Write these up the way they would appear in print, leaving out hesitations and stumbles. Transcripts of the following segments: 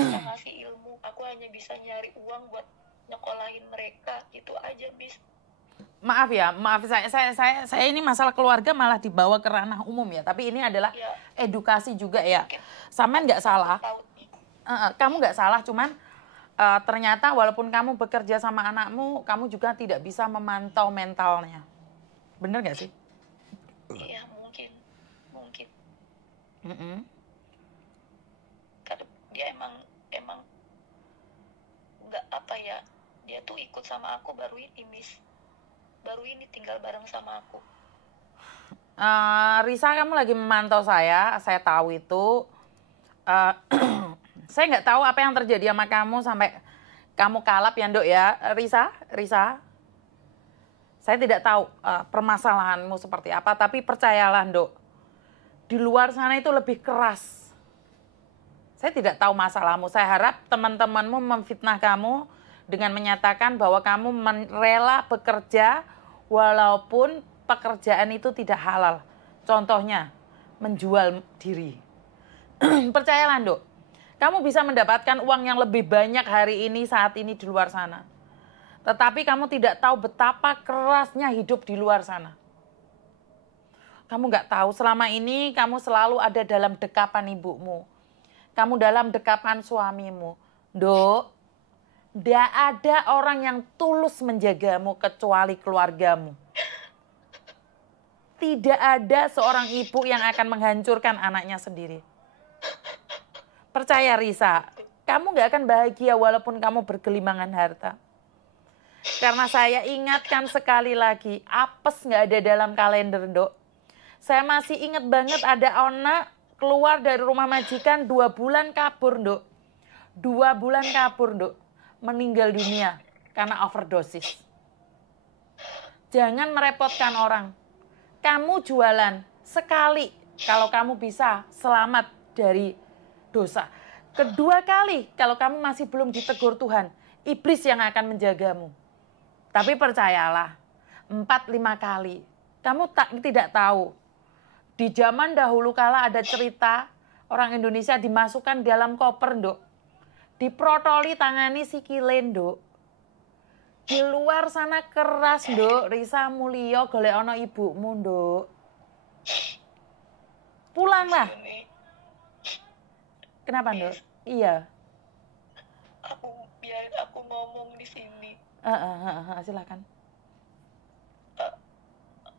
bisa ngasih ilmu, aku hanya bisa nyari uang buat nyekolahin mereka, gitu aja bis. Maaf ya, maaf saya ini masalah keluarga malah dibawa ke ranah umum ya. Tapi ini adalah Ya, edukasi juga ya. mungkin Samen nggak salah, tahu nih. kamu nggak salah, cuman ternyata walaupun kamu bekerja sama anakmu, kamu juga tidak bisa memantau mentalnya. Bener nggak sih? Iya, mungkin Mm-mm. karena dia emang nggak apa ya, dia tuh ikut sama aku baru ini tinggal bareng sama aku. Risa, kamu lagi memantau saya tahu itu. Saya nggak tahu apa yang terjadi sama kamu sampai kamu kalap ya, Nduk ya. Risa. Saya tidak tahu permasalahanmu seperti apa, tapi percayalah, Nduk. Di luar sana itu lebih keras. Saya tidak tahu masalahmu. Saya harap teman-temanmu memfitnah kamu dengan menyatakan bahwa kamu rela bekerja walaupun pekerjaan itu tidak halal. Contohnya, menjual diri. Percayalah, Nduk. Kamu bisa mendapatkan uang yang lebih banyak hari ini, saat ini di luar sana. Tetapi kamu tidak tahu betapa kerasnya hidup di luar sana. Kamu nggak tahu selama ini kamu selalu ada dalam dekapan ibumu. Kamu dalam dekapan suamimu. Nduk, tidak ada orang yang tulus menjagamu kecuali keluargamu. Tidak ada seorang ibu yang akan menghancurkan anaknya sendiri. Percaya Risa, kamu nggak akan bahagia walaupun kamu bergelimangan harta. Karena saya ingatkan sekali lagi, apes nggak ada dalam kalender, Nduk. Saya masih ingat banget ada anak keluar dari rumah majikan 2 bulan kabur, Nduk. 2 bulan kabur, Nduk. Meninggal dunia karena overdosis. Jangan merepotkan orang. Kamu jualan sekali kalau kamu bisa selamat dari dosa. Kedua kali kalau kamu masih belum ditegur Tuhan, iblis yang akan menjagamu. Tapi percayalah, 4-5 kali kamu tidak tahu. Di zaman dahulu kala ada cerita orang Indonesia dimasukkan dalam koper, Nduk. Diprotoli tangani sikile, Nduk. Di luar sana keras, Nduk. Risa Mulyo golek ana ibumu, Nduk. Pulanglah. Kenapa, Nduk? Iya. Biarin aku ngomong di sini. Silakan.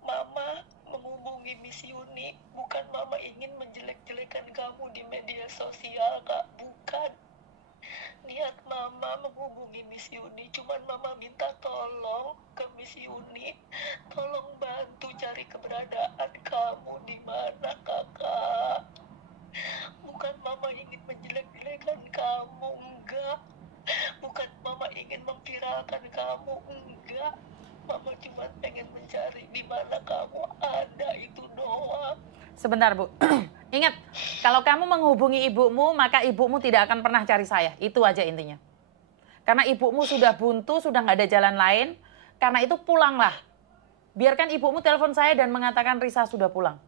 Mama menghubungi Miss Yuni, bukan Mama ingin menjelek-jelekan kamu di media sosial, Kak. Bukan. Niat Mama menghubungi Miss Yuni, cuman Mama minta tolong ke Miss Yuni, tolong bantu cari keberadaan kamu di mana, Kakak. Bukan Mama ingin menjelek-jelekan kamu, enggak. Bukan Mama ingin memviralkan kamu, enggak. Mama cuma pengen mencari di mana kamu ada, itu doang. Sebentar, Bu. Ingat, kalau kamu menghubungi ibumu, maka ibumu tidak akan pernah cari saya. Itu aja intinya. Karena ibumu sudah buntu, sudah nggak ada jalan lain. Karena itu pulanglah. Biarkan ibumu telepon saya dan mengatakan Risa sudah pulang.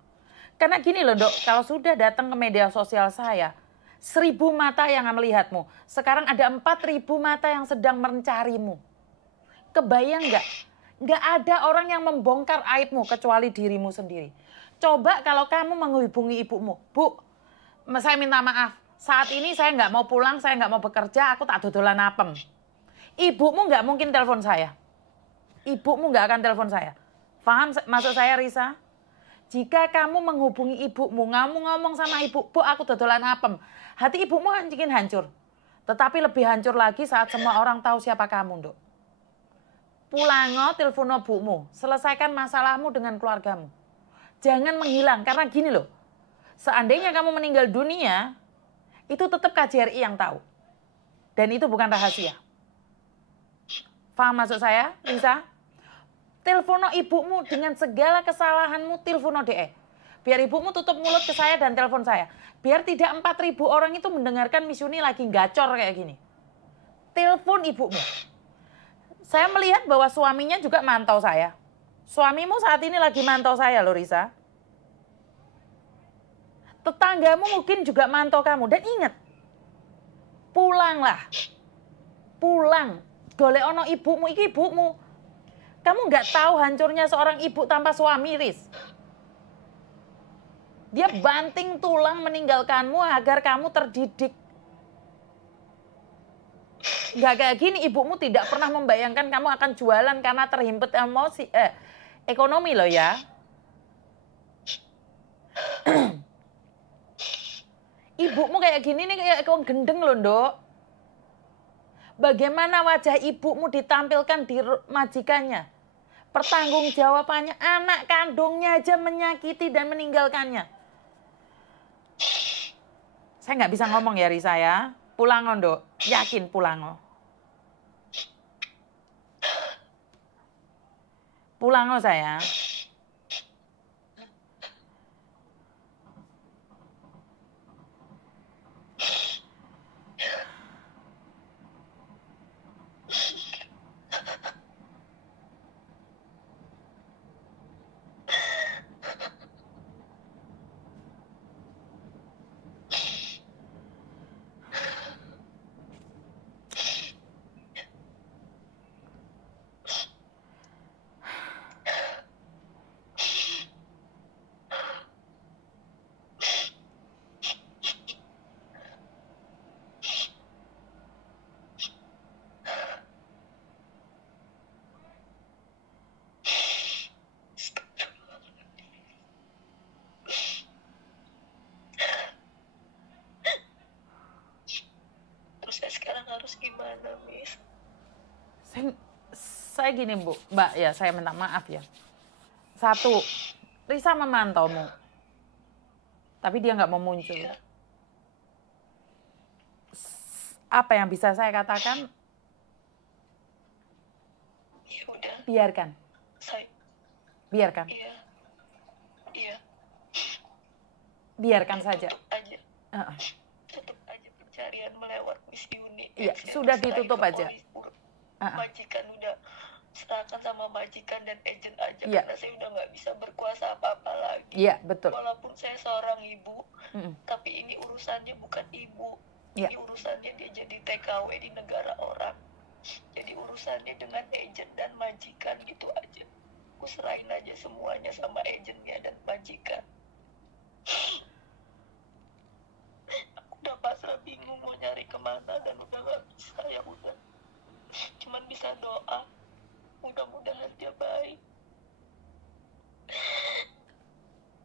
Karena gini loh, Dok, kalau sudah datang ke media sosial saya, 1000 mata yang melihatmu. Sekarang ada 4000 mata yang sedang mencarimu. Kebayang nggak? Nggak ada orang yang membongkar aibmu kecuali dirimu sendiri. Coba kalau kamu menghubungi ibumu, Bu, saya minta maaf. Saat ini saya nggak mau pulang, saya nggak mau bekerja, aku tak dodolan apem. Ibumu nggak mungkin telepon saya. Ibumu nggak akan telepon saya. Paham maksud saya, Risa? Jika kamu menghubungi ibumu, kamu ngomong sama ibu, Bu, aku dodolan apem. Hati ibumu mungkin hancur. Tetapi lebih hancur lagi saat semua orang tahu siapa kamu, Nduk. Pulango, telepono bumu. Selesaikan masalahmu dengan keluargamu. Jangan menghilang, karena gini loh. Seandainya kamu meninggal dunia, itu tetap KJRI yang tahu. Dan itu bukan rahasia. Paham maksud saya, Risa? Telepono ibumu dengan segala kesalahanmu, telepono DE. Biar ibumu tutup mulut ke saya dan telepon saya. Biar tidak 4000 orang itu mendengarkan Miss Yuni lagi gacor kayak gini. Telepon ibumu. Saya melihat bahwa suaminya juga mantau saya. Suamimu saat ini lagi mantau saya loh, Risa. Tetanggamu mungkin juga mantau kamu. Dan ingat, pulanglah. Pulang. Golek ono ibumu, iki ibumu. Kamu nggak tahu hancurnya seorang ibu tanpa suami, Riz. Dia banting tulang meninggalkanmu agar kamu terdidik. Nggak kayak gini, ibumu tidak pernah membayangkan kamu akan jualan karena terhimpit ekonomi loh ya. Ibumu kayak gini nih kayak gendeng loh, Ndok. Bagaimana wajah ibumu ditampilkan di majikannya? Pertanggungjawabannya, anak kandungnya aja menyakiti dan meninggalkannya. Saya nggak bisa ngomong ya, Risa ya. Pulang loh, Ndok. Yakin pulang loh. Pulang loh saya. Harus gimana, Miss? Saya gini, Bu. Mbak, ya saya minta maaf ya. Satu, Risa memantaumu. Tapi dia nggak mau muncul. Iya. Apa yang bisa saya katakan? Ya udah. Biarkan. Biarkan. Iya. Iya. Biarkan saja. Tutup aja. Tutup aja pencarian melewat Miss Yuni. Iya, sudah ditutup aja. Majikan udah serahkan sama majikan dan agent aja, iya. Karena saya udah nggak bisa berkuasa apa-apa lagi. Iya, betul. Walaupun saya seorang ibu, tapi ini urusannya bukan ibu. Iya. Ini urusannya dia jadi TKW di negara orang. Jadi urusannya dengan agent dan majikan gitu aja. Aku serahin aja semuanya sama agentnya dan majikan. Aku udah pasrah, bingung mau nyari kemana dan udah gak bisa, ya udah. Cuman bisa doa, mudah-mudahan dia baik,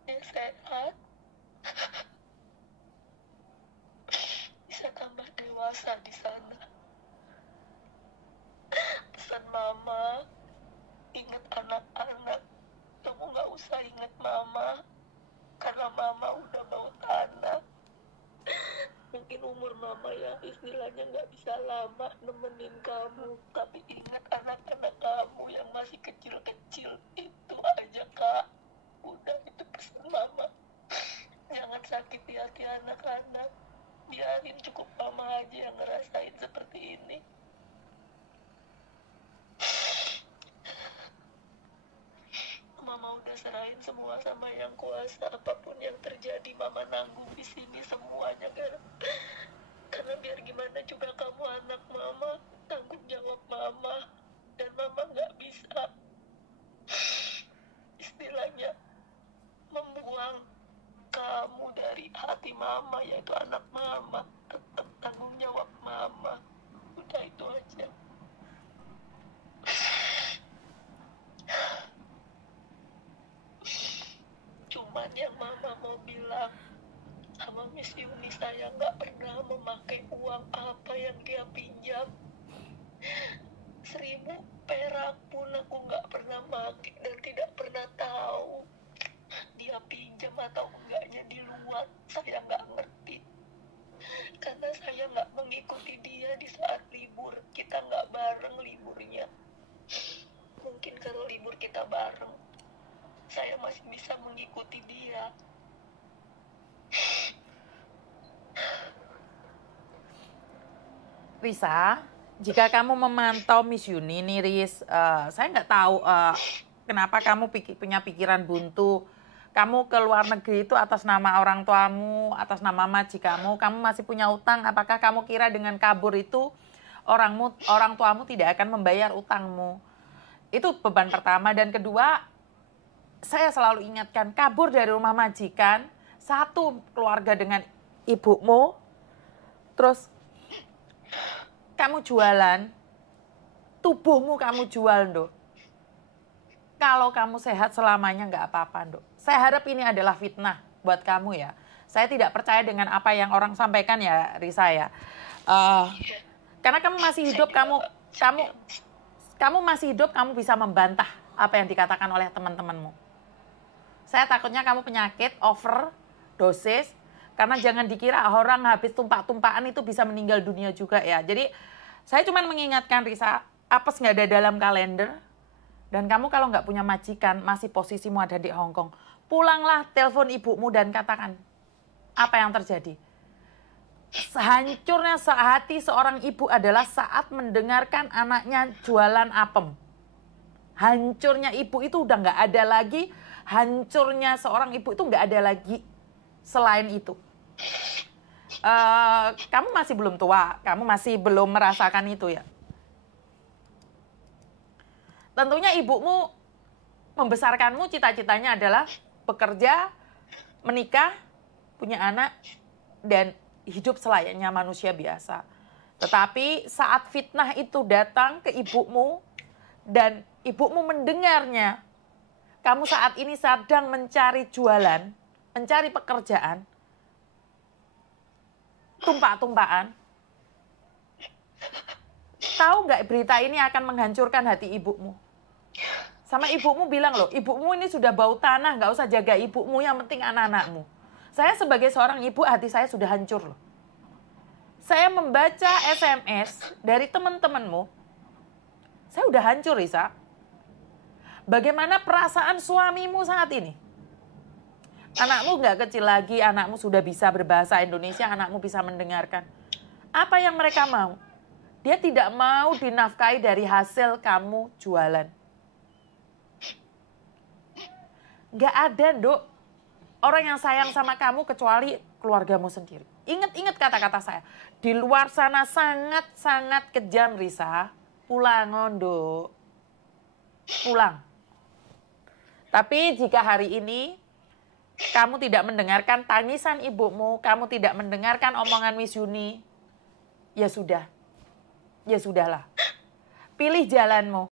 dia sehat, bisa tambah dewasa di sana. Pesan mama, ingat anak-anak, kamu gak usah ingat mama, karena mama udah bawa anak. Mungkin umur mama yang istilahnya nggak bisa lama nemenin kamu, tapi ingat anak-anak kamu yang masih kecil-kecil itu aja, Kak. Udah, itu pesan mama. Jangan sakiti hati anak-anak, biarin cukup mama aja yang ngerasain seperti ini. Mama udah serahin semua sama yang kuasa, apapun yang terjadi mama nanggung di sini semuanya, karena biar gimana juga kamu anak mama, tanggung jawab mama, dan mama nggak bisa istilahnya membuang kamu dari hati mama, yaitu anak mama. Tetap tanggung jawab mama, udah itu aja. Cuman yang mama mau bilang sama Miss Yuni, saya nggak pernah memakai uang apa yang dia pinjam. 1.000 perak pun aku nggak pernah pakai dan tidak pernah tahu dia pinjam atau enggaknya di luar. Saya nggak ngerti karena saya nggak mengikuti dia di saat libur. Kita nggak bareng liburnya. Mungkin kalau libur kita bareng, saya masih bisa mengikuti dia. Risa, jika kamu memantau Miss Yuni nih, Riz, saya nggak tahu kenapa kamu punya pikiran buntu. Kamu ke luar negeri itu atas nama orang tuamu, atas nama majikanmu, kamu masih punya utang. Apakah kamu kira dengan kabur itu orang tuamu tidak akan membayar utangmu? Itu beban pertama. Dan kedua, saya selalu ingatkan, kabur dari rumah majikan, satu keluarga dengan ibumu, terus kamu jualan, tubuhmu kamu jual, Nduk. Kalau kamu sehat selamanya nggak apa-apa, Nduk. Saya harap ini adalah fitnah buat kamu ya. Saya tidak percaya dengan apa yang orang sampaikan ya, Risa ya. Karena kamu masih hidup, kamu masih hidup, kamu bisa membantah apa yang dikatakan oleh teman-temanmu. Saya takutnya kamu penyakit, overdosis, karena jangan dikira orang habis tumpak-tumpakan itu bisa meninggal dunia juga ya. Jadi saya cuma mengingatkan Risa, apes nggak ada dalam kalender, dan kamu kalau nggak punya majikan, masih posisimu ada di Hong Kong, pulanglah, telepon ibumu dan katakan apa yang terjadi. Hancurnya hati seorang ibu adalah saat mendengarkan anaknya jualan apem. Hancurnya ibu itu udah nggak ada lagi, hancurnya seorang ibu itu nggak ada lagi selain itu. Kamu masih belum tua, kamu masih belum merasakan itu ya. Tentunya ibumu membesarkanmu, cita-citanya adalah bekerja, menikah, punya anak, dan hidup selayaknya manusia biasa. Tetapi saat fitnah itu datang ke ibumu, dan ibumu mendengarnya, kamu saat ini sedang mencari jualan, mencari pekerjaan, tumpak-tumpakan. Tahu nggak berita ini akan menghancurkan hati ibumu? Sama ibumu bilang loh, ibumu ini sudah bau tanah, nggak usah jaga ibumu, yang penting anak-anakmu. Saya sebagai seorang ibu, hati saya sudah hancur loh. Saya membaca SMS dari teman-temanmu, saya udah hancur, Risa. Bagaimana perasaan suamimu saat ini? Anakmu nggak kecil lagi, anakmu sudah bisa berbahasa Indonesia, anakmu bisa mendengarkan. Apa yang mereka mau? Dia tidak mau dinafkahi dari hasil kamu jualan. Nggak ada, Nduk, orang yang sayang sama kamu kecuali keluargamu sendiri. Ingat-ingat kata-kata saya. Di luar sana sangat-sangat kejam, Risa. Pulang, Nduk. Pulang. Tapi jika hari ini kamu tidak mendengarkan tangisan ibumu, kamu tidak mendengarkan omongan Miss Yuni, ya sudah. Ya sudahlah. Pilih jalanmu.